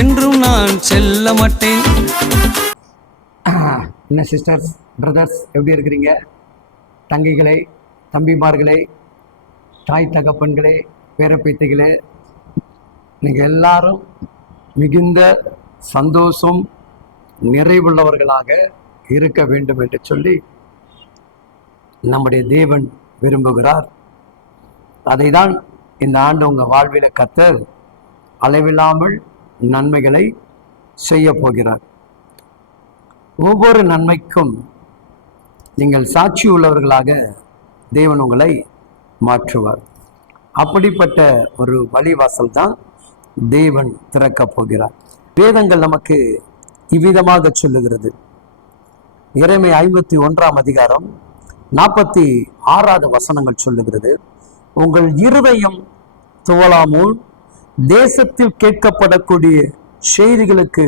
என்றும் நான் செல்ல மாட்டேன். என்ன சிஸ்டர்ஸ், பிரதர்ஸ், எப்படி இருக்கிறீங்க? தங்கைகளே, தம்பிமார்களே, தாய் தகப்பன்களே, பேரப்பேத்திகளே, நீங்கள் எல்லாரும் மிகுந்த சந்தோஷம் நிறைவுள்ளவர்களாக இருக்க வேண்டும் என்று சொல்லி நம்முடைய தேவன் விரும்புகிறார். அதை தான் இந்த ஆண்டு உங்கள் வாழ்வில் கர்த்தர் அளவில்லாமல் நன்மைகளை செய்ய போகிறார். ஒவ்வொரு நன்மைக்கும் நீங்கள் சாட்சி உள்ளவர்களாக தேவன் உங்களை மாற்றுவார். அப்படிப்பட்ட ஒரு வழிவாசல் தான் தேவன் திறக்கப் போகிறார். வேதங்கள் நமக்கு இவ்விதமாக சொல்லுகிறது. எரேமியா 51ஆம் அதிகாரம் 46வது வசனங்கள் சொல்லுகிறது, உங்கள் இருதயம் துவளாமல் தேசத்தில் கேட்கப்படக்கூடிய செய்திகளுக்கு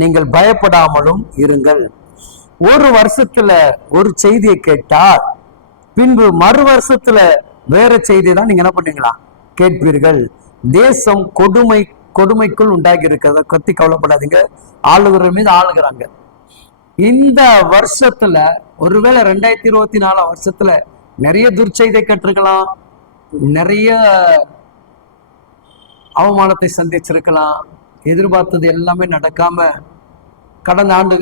நீங்கள் பயப்படாமலும் இருங்கள். ஒரு வருஷத்துல ஒரு செய்தியை கேட்டால் பின்பு மறு வருஷத்துல வேற செய்தியை தான் நீங்க என்ன பண்ணுவீங்களா கேட்பீர்கள். தேசம் கொடுமைக்குள் உண்டாகி இருக்கிறத பத்தி கவலைப்படாதீங்க. ஆளுகிற மீது ஆளுகிறாங்க. இந்த வருஷத்துல ஒருவேளை 2024 வருஷத்துல நிறைய துர்ச்செய்தியை கேட்டிருக்கலாம், நிறைய அவமானத்தை சந்திச்சிருக்கலாம், எதிர்பார்த்தது எல்லாமே நடக்காம கடந்த ஆண்டு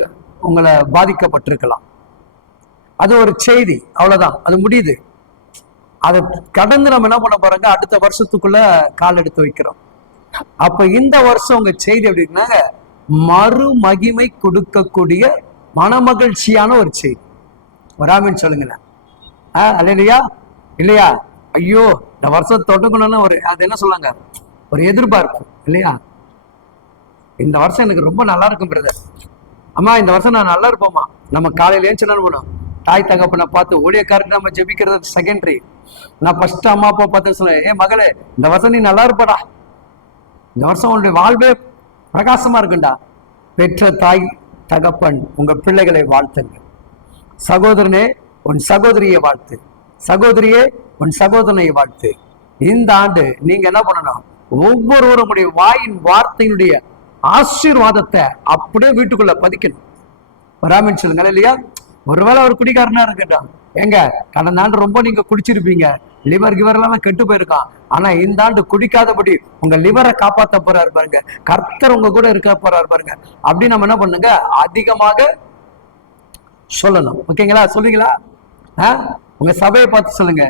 உங்களை பாதிக்கப்பட்டிருக்கலாம். அது ஒரு செய்தி, அவ்வளவுதான், அது முடியுது. அதை கடந்து நம்ம என்ன பண்ண போறாங்க, அடுத்த வருஷத்துக்குள்ள கால் எடுத்து வைக்கிறோம். அப்ப இந்த வருஷம் உங்க செய்தி அப்படின்னா மறு மகிமை கொடுக்கக்கூடிய மனமகிழ்ச்சியான ஒரு செய்தி. வராமின்னு சொல்லுங்களேன். இல்லையா இல்லையா? ஐயோ, இந்த வருஷம் தொடங்கணும்னு ஒரு அது என்ன சொல்லாங்க, ஒரு எதிர்பார்ப்பு இல்லையா? இந்த வருஷம் எனக்கு ரொம்ப நல்லா இருக்கும் பிரதர், அம்மா இந்த வருஷம் நான் நல்லா இருப்போம்மா. நம்ம காலையில ஏன் பண்ணணும், தாய் தகப்பனை பார்த்து ஊழியக்காரருக்கு நம்ம ஜெபிக்கிறது செகண்டரி. நான் ஃபர்ஸ்ட் அம்மா அப்பா பார்த்து சொன்னேன், ஏன் மகளே இந்த வருஷம் நீ நல்லா இருப்படா, இந்த வருஷம் உன்னுடைய வாழ்வே பிரகாசமா இருக்குண்டா. பெற்ற தாய் தகப்பன் உங்க பிள்ளைகளை வாழ்த்துங்க. சகோதரனே உன் சகோதரியை வாழ்த்து, சகோதரியே உன் சகோதரனை வாழ்த்து. இந்த ஆண்டு நீங்க என்ன பண்ணணும், ஒவ்வொருவருடைய வாயின் வார்த்தையினுடைய ஆசீர்வாதத்தை அப்படியே வீட்டுக்குள்ள பதிக்கணும். வராமின்னு சொல்லுங்க இல்லையா? ஒருவேளை ஒரு குடிகாரனா இருக்கட்டும், எங்க கடந்த ஆண்டு ரொம்ப நீங்க குடிச்சிருப்பீங்க, லிவர் கிவர்லாம் கெட்டு போயிருக்கான். ஆனா இந்த ஆண்டு குடிக்காதபடி உங்க லிவரை காப்பாற்ற போறாரு பாருங்க, கர்த்தர் உங்க கூட இருக்க போறாரு பாருங்க. அப்படி நம்ம என்ன பண்ணுங்க, அதிகமாக சொல்லணும். ஓகேங்களா? சொல்லுவீங்களா? உங்க சபையை பார்த்து சொல்லுங்க,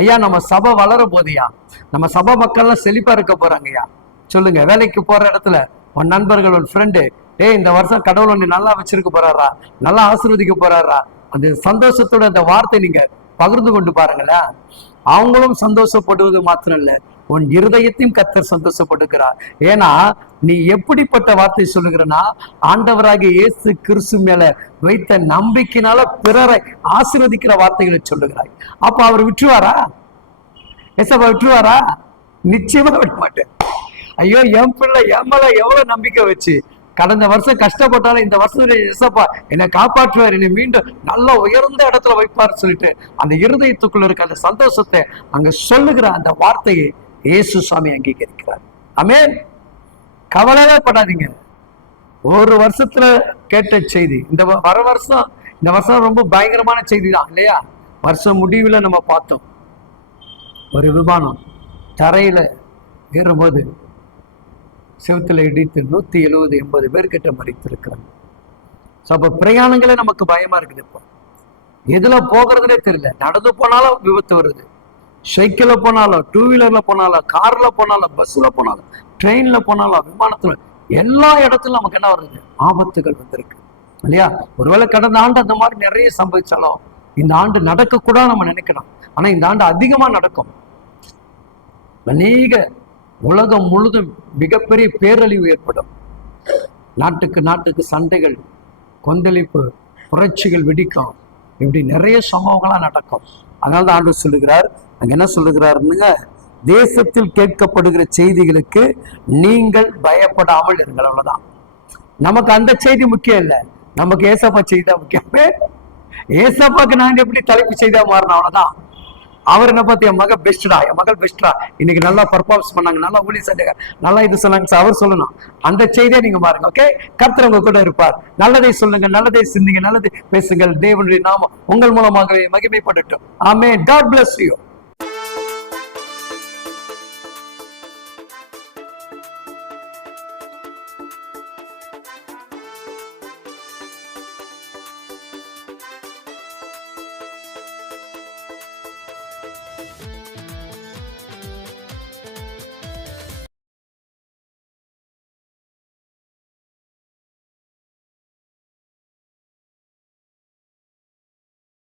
ஐயா நம்ம சபை வளர போதியா, நம்ம சபை மக்கள்லாம் செழிப்பா இருக்க போறாங்கய்யா. சொல்லுங்க. வேலைக்கு போற இடத்துல உன் நண்பர்கள், உன் ஃப்ரெண்டு, இந்த வருஷம் கடவுள் ஒன்னு நல்லா வச்சிருக்க போறாரா, நல்லா ஆசீர்வதிக்க போறாரா, அந்த சந்தோஷத்தோட அந்த வார்த்தை நீங்க பகிர்ந்து கொண்டு பாருங்களேன். அவங்களும் சந்தோஷப்படுவது மாத்திரம் இல்ல, உன் இருதயத்தையும் கர்த்தர் சந்தோஷப்படுகிறார். ஏன்னா நீ எப்படிப்பட்ட வார்த்தை சொல்லுகிறனா, ஆண்டவராகிய இயேசு கிறிஸ்து மேல வைத்த நம்பிக்கையினால பிறரை ஆசீர்வதிக்கிற வார்த்தைகளை சொல்லுகிறாய். அப்ப அவர் விட்டுருவாரா? ஏசப்பா விட்டுருவாரா? நிச்சயமா விட மாட்டேன். ஐயோ, என் பிள்ளை என் மேல எவ்வளவு நம்பிக்கை வச்சு கடந்த வருஷம் கஷ்டப்பட்டாலும் இந்த வருஷத்துல ஏசப்பா என்னை காப்பாற்றுவார், என்னை மீண்டும் நல்ல உயர்ந்த இடத்துல வைப்பார் சொல்லிட்டு அந்த இருதயத்துக்குள்ள இருக்க அந்த சந்தோஷத்தை அங்க சொல்லுகிற அந்த வார்த்தையை இயேசு சாமி அங்கீகரிக்கிறார். ஆமென். கவலையே படாதீங்க. ஒரு வருஷத்துல கேட்ட செய்தி இந்த வருஷம் ரொம்ப பயங்கரமான செய்தி தான் இல்லையா? வருஷம் முடிவுல நம்ம பார்த்தோம், ஒரு விமானம் தரையில ஏறும்போது செவத்துல இடித்து 170-80 பேர் கிட்ட மறித்திருக்கிறாங்க. அப்ப பிரயாணங்களே நமக்கு பயமா இருக்குது. இப்போ எதுல போகிறதுனே தெரியல. நடந்து போனாலும் விபத்து வருது, சைக்கிள்ல போனாலும், டூ வீலர்ல போனாலும், கார்ல போனாலும், பஸ்ல போனாலும், ட்ரெயின்ல போனாலும், விமானத்துல, எல்லா இடத்துலயும் நமக்கு என்ன வருது, ஆபத்துகள் வந்திருக்கு இல்லையா? ஒருவேளை கடந்த ஆண்டு அந்த மாதிரி நிறைய சம்பவிச்சாலும் இந்த ஆண்டு நடக்க கூட நம்ம நினைக்கிறோம். ஆனா இந்த ஆண்டு அதிகமா நடக்கும். அநேக உலகம் முழுதும் மிகப்பெரிய பேரழிவு ஏற்படும். நாட்டுக்கு சண்டைகள், கொந்தளிப்பு, புரட்சிகள் வெடிக்கும். இப்படி நிறைய சம்பவங்களா நடக்கும். அதனால ஆண்டு சொல்லுகிறார், அங்க என்ன சொல்லுகிறாருன்னு, தேசத்தில் கேட்கப்படுகிற செய்திகளுக்கு நீங்கள் பயப்படாமல் இருங்கள். அவ்வளவுதான். நமக்கு அந்த செய்தி முக்கியம் இல்லை, நமக்கு ஏசப்பா செய்தி தான் முக்கியமே. ஏசப்பாக்கு நாங்க எப்படி தலைப்பு செய்தியா மாறணும், அவ்வளவுதான். அவர் என்ன பார்த்து என் மகள் பெஸ்டா, என் மகள் பெஸ்டா, இன்னைக்கு நல்லா பர்ஃபார்மன்ஸ் பண்ணாங்க, நல்லா ஊழி செஞ்சாங்க, நல்லா இது சொன்னாங்க, அவர் சொல்லணும். அந்த செய்தியை நீங்க பாருங்க. ஓகே, கர்த்தர் உங்க கூட இருப்பார். நல்லதை சொல்லுங்க, நல்லதை சிந்திங்க, நல்லதை பேசுங்கள். தேவனுடைய நாமம் உங்கள் மூலமாகவே மகிமைப்படட்டும். ஆமென். God bless you.